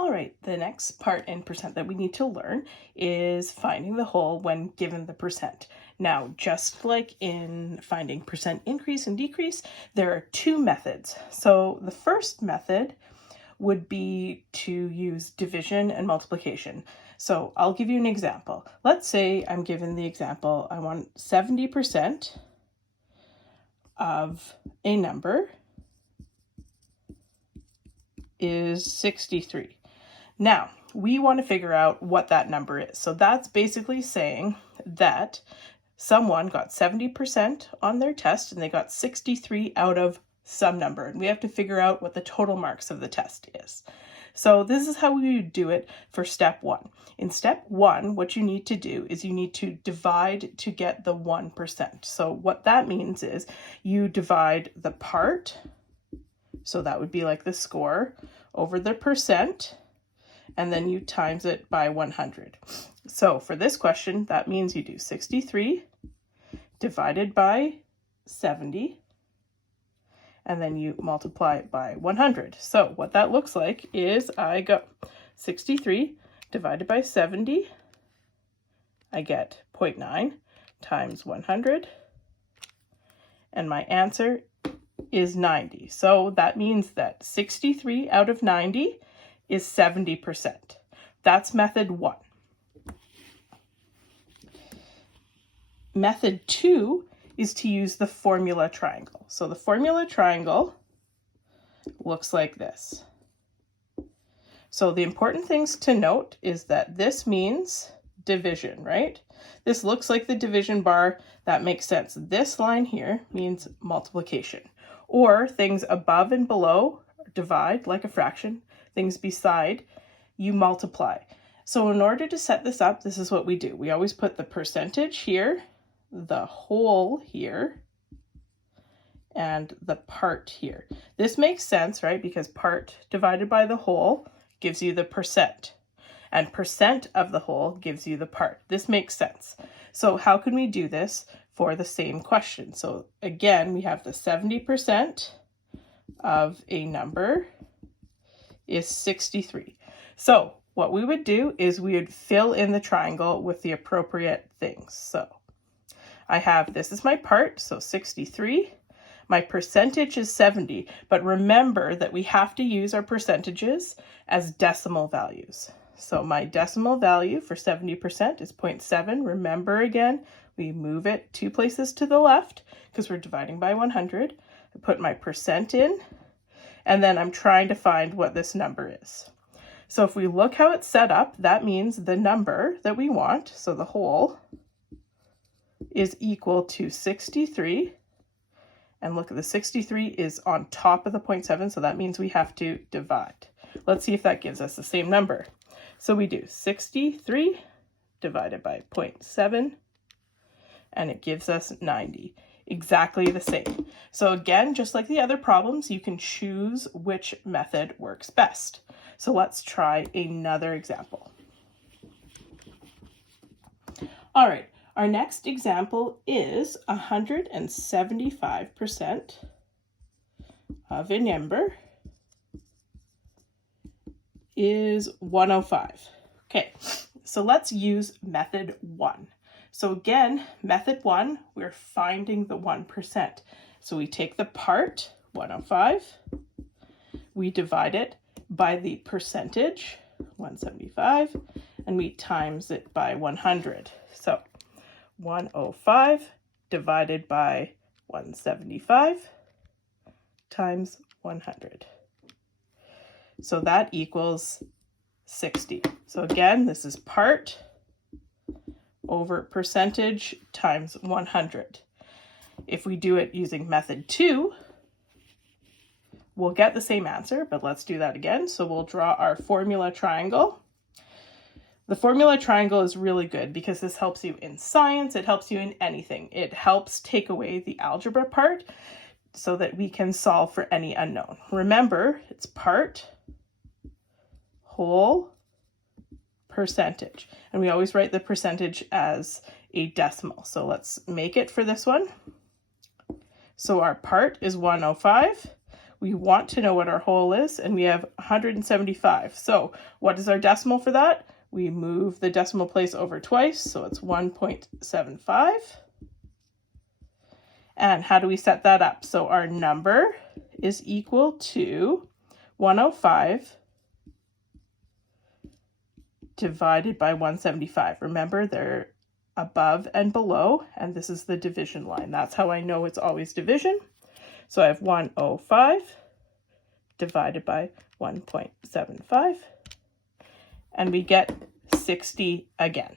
All right, the next part in percent that we need to learn is finding the whole when given the percent. Now, just like in finding percent increase and decrease, there are two methods. So the first method would be to use division and multiplication. So I'll give you an example. Let's say I'm given the example, I want 70% of a number is 63. Now, we want to figure out what that number is. So that's basically saying that someone got 70% on their test and they got 63 out of some number. And we have to figure out what the total marks of the test is. So this is how we would do it for step 1. In step 1, what you need to do is you need to divide to get the 1%. So what that means is you divide the part, so that would be like the score, over the percent, and then you times it by 100. So for this question, that means you do 63 divided by 70, and then you multiply it by 100. So what that looks like is I got 63 divided by 70, I get 0.9 times 100, and my answer is 90. So that means that 63 out of 90 is 70%. That's method 1. Method 2 is to use the formula triangle. So the formula triangle looks like this. So the important things to note is that this means division, right? This looks like the division bar. That makes sense. This line here means multiplication. Or things above and below divide like a fraction. Things beside, you multiply. So in order to set this up, this is what we do. We always put the percentage here, the whole here, and the part here. This makes sense, right? Because part divided by the whole gives you the percent, and percent of the whole gives you the part. This makes sense. So how can we do this for the same question? So again, we have the 70% of a number is 63. So what we would do is we would fill in the triangle with the appropriate things. So I have, this is my part, so 63. My percentage is 70, but remember that we have to use our percentages as decimal values. So my decimal value for 70% is 0.7. Remember again, we move it 2 places to the left because we're dividing by 100. I put my percent in, and then I'm trying to find what this number is. So if we look how it's set up, that means the number that we want, so the whole, is equal to 63. And look, the 63 is on top of the 0.7, so that means we have to divide. Let's see if that gives us the same number. So we do 63 divided by 0.7, and it gives us 90. Exactly the same. So again, just like the other problems, you can choose which method works best. So let's try another example. All right, our next example is 175% of a number is 105. Okay, so let's use method 1. So again, method 1, we're finding the 1%. So we take the part, 105, we divide it by the percentage, 175, and we times it by 100. So 105 divided by 175 times 100. So that equals 60. So again, this is part over percentage times 100. If we do it using method 2, we'll get the same answer, but let's do that again. So we'll draw our formula triangle. The formula triangle is really good because this helps you in science, it helps you in anything. It helps take away the algebra part so that we can solve for any unknown. Remember, it's part, whole, percentage. And we always write the percentage as a decimal. So let's make it for this one. So our part is 105. we want to know what our whole is, and we have 175. So what is our decimal for that? We move the decimal place over twice, so it's 1.75. And how do we set that up? So our number is equal to 105 divided by 175. Remember, they're above and below, and this is the division line. That's how I know it's always division. So I have 105 divided by 1.75, and we get 60 again.